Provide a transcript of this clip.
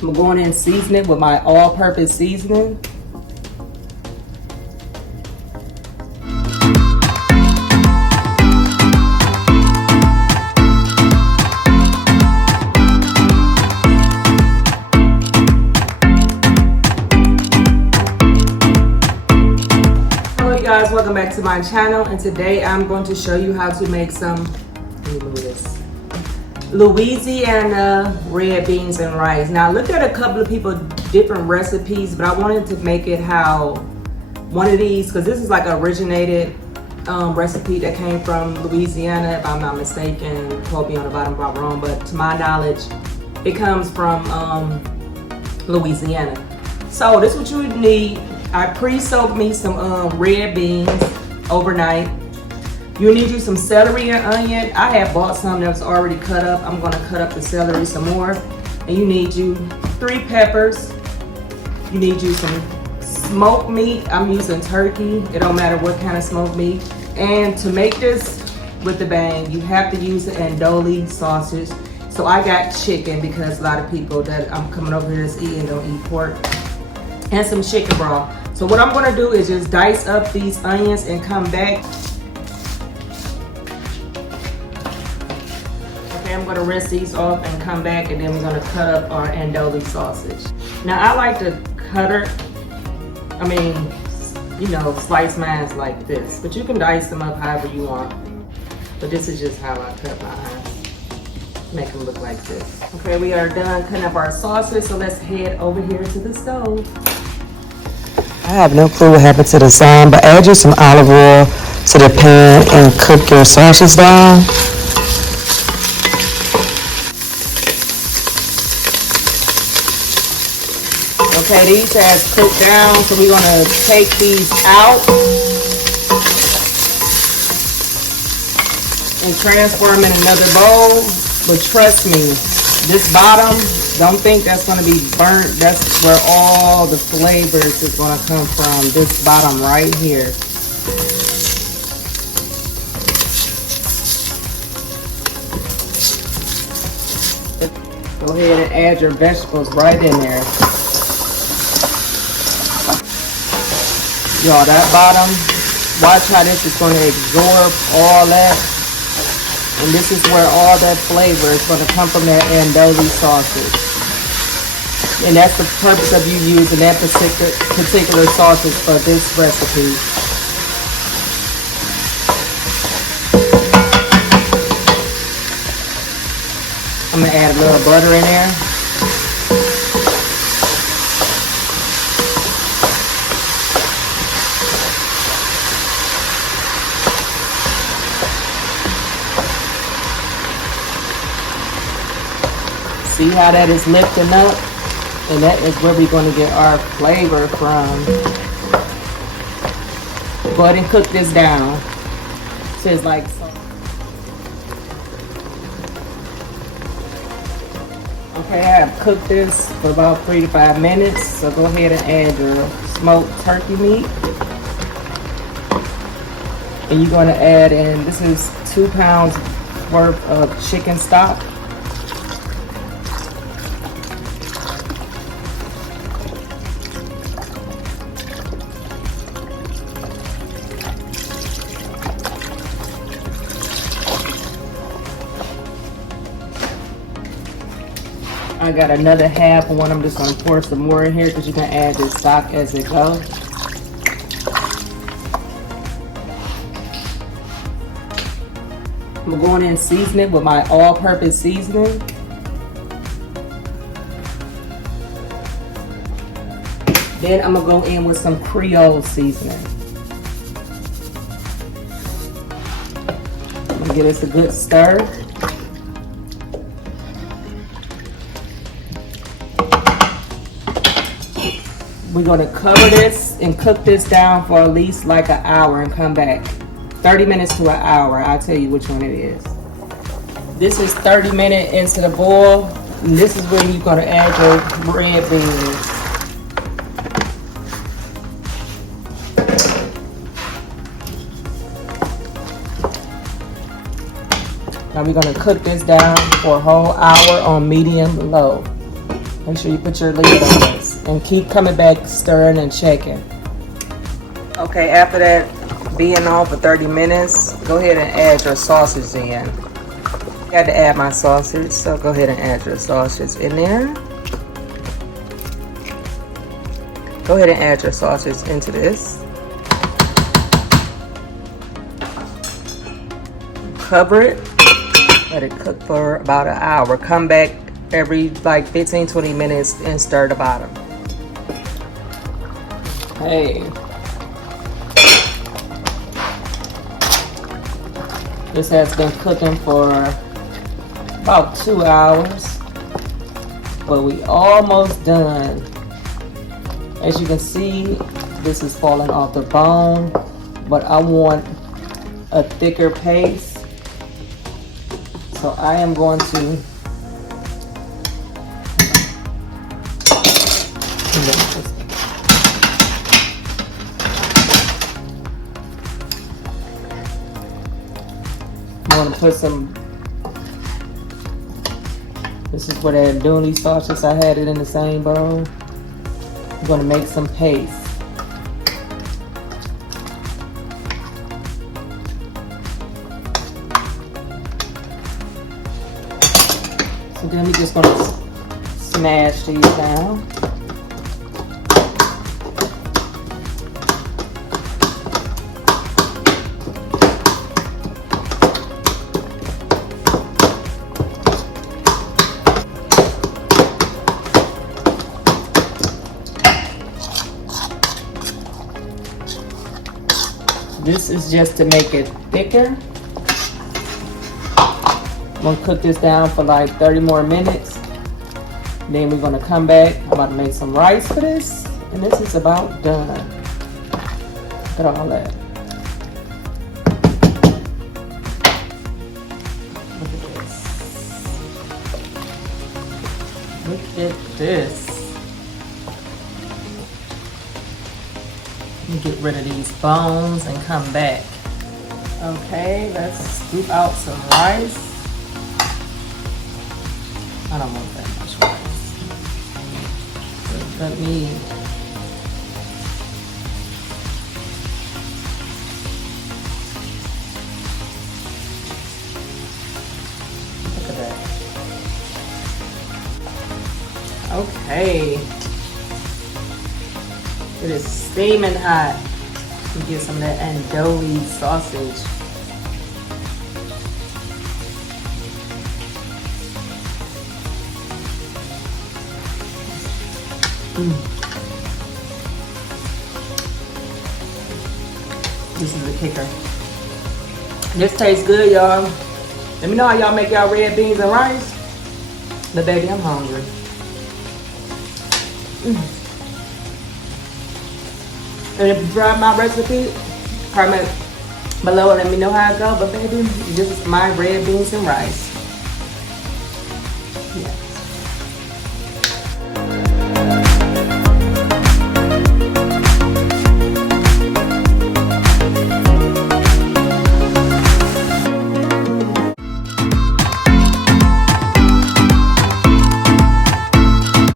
I'm going in and season it with my all-purpose seasoning. Guys, welcome back to my channel, and today I'm going to show you how to make some Louisiana red beans and rice. Now I looked at a couple of people different recipes, but I wanted to make it how one of these, because this is like an originated recipe that came from Louisiana, if I'm not mistaken. Quote me on the bottom if I'm wrong, but to my knowledge it comes from Louisiana. So this is what you would need. I pre-soaked me some red beans overnight. You need you some celery and onion. I have bought some that was already cut up. I'm gonna cut up the celery some more. And you need you 3 peppers. You need you some smoked meat. I'm using turkey. It don't matter what kind of smoked meat. And to make this with the bang, you have to use the andouille sausage. So I got chicken because a lot of people that I'm coming over here is eating don't eat pork. And some chicken broth. So what I'm gonna do is just dice up these onions and come back. Okay, I'm gonna rinse these off and come back, and then we're gonna cut up our andouille sausage. Now I like to slice mine like this, but you can dice them up however you want. But this is just how I cut mine. Make them look like this. Okay, we are done cutting up our sausage, so let's head over here to the stove. I have no clue what happened to the sound, but add you some olive oil to the pan and cook your sausage down. Okay, these has cooked down, so we're gonna take these out and transfer them in another bowl. But trust me, this bottom, don't think that's gonna be burnt. That's where all the flavors is gonna come from, this bottom right here. Go ahead and add your vegetables right in there. Y'all, that bottom, watch how this is gonna absorb all that. And this is where all that flavor is going to come from, that andouille sausage. And that's the purpose of you using that particular sausage for this recipe. I'm going to add a little butter in there. See how that is lifting up? And that is where we're going to get our flavor from. Go ahead and cook this down. So it's like so. Okay, I have cooked this for about 3 to 5 minutes. So go ahead and add your smoked turkey meat. And you're going to add in, this is 2 pounds worth of chicken stock. I got another half one. I'm just going to pour some more in here because you can add this stock as it goes. I'm going in and season it with my all-purpose seasoning. Then I'm going to go in with some Creole seasoning. I'm going to give this a good stir. We're going to cover this and cook this down for at least like an hour and come back. 30 minutes to an hour. I'll tell you which one it is. This is 30 minutes into the boil. And this is where you're going to add your red beans. Now we're going to cook this down for a whole hour on medium low. Make sure you put your lid on this and keep coming back, stirring and checking. Okay, after that being on for 30 minutes, go ahead and add your sausage in. I had to add my sausage, so go ahead and add your sausage in there. Go ahead and add your sausage into this. Cover it. Let it cook for about an hour. Come back every like 15-20 minutes and stir the bottom. Hey. This has been cooking for about 2 hours, but we almost done. As you can see, this is falling off the bone, but I want a thicker paste. So I am going to put some, this is what I'm doing, these sausages, I had it in the same bowl. I'm going to make some paste. So then we're just going to smash these down. This is just to make it thicker. I'm gonna cook this down for like 30 more minutes. Then we're gonna come back. I'm about to make some rice for this. And this is about done. Look at all that. Look at this. Look at this. Let me get rid of these bones and come back. Okay, let's scoop out some rice. I don't want that much rice. Let me look at that. Okay. It is steaming hot. You get some of that andouille sausage. This is the kicker. This tastes good, y'all. Let me know how y'all make y'all red beans and rice. But baby, I'm hungry. And if you try my recipe, comment below and let me know how it goes. But baby, this is my red beans and rice. Yeah.